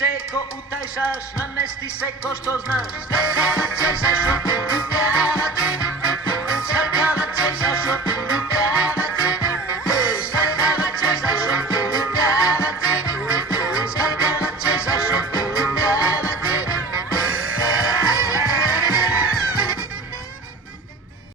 se ko u taj šaš, namesti se ko što znaš. Zvezdavac će za šoku rukavac,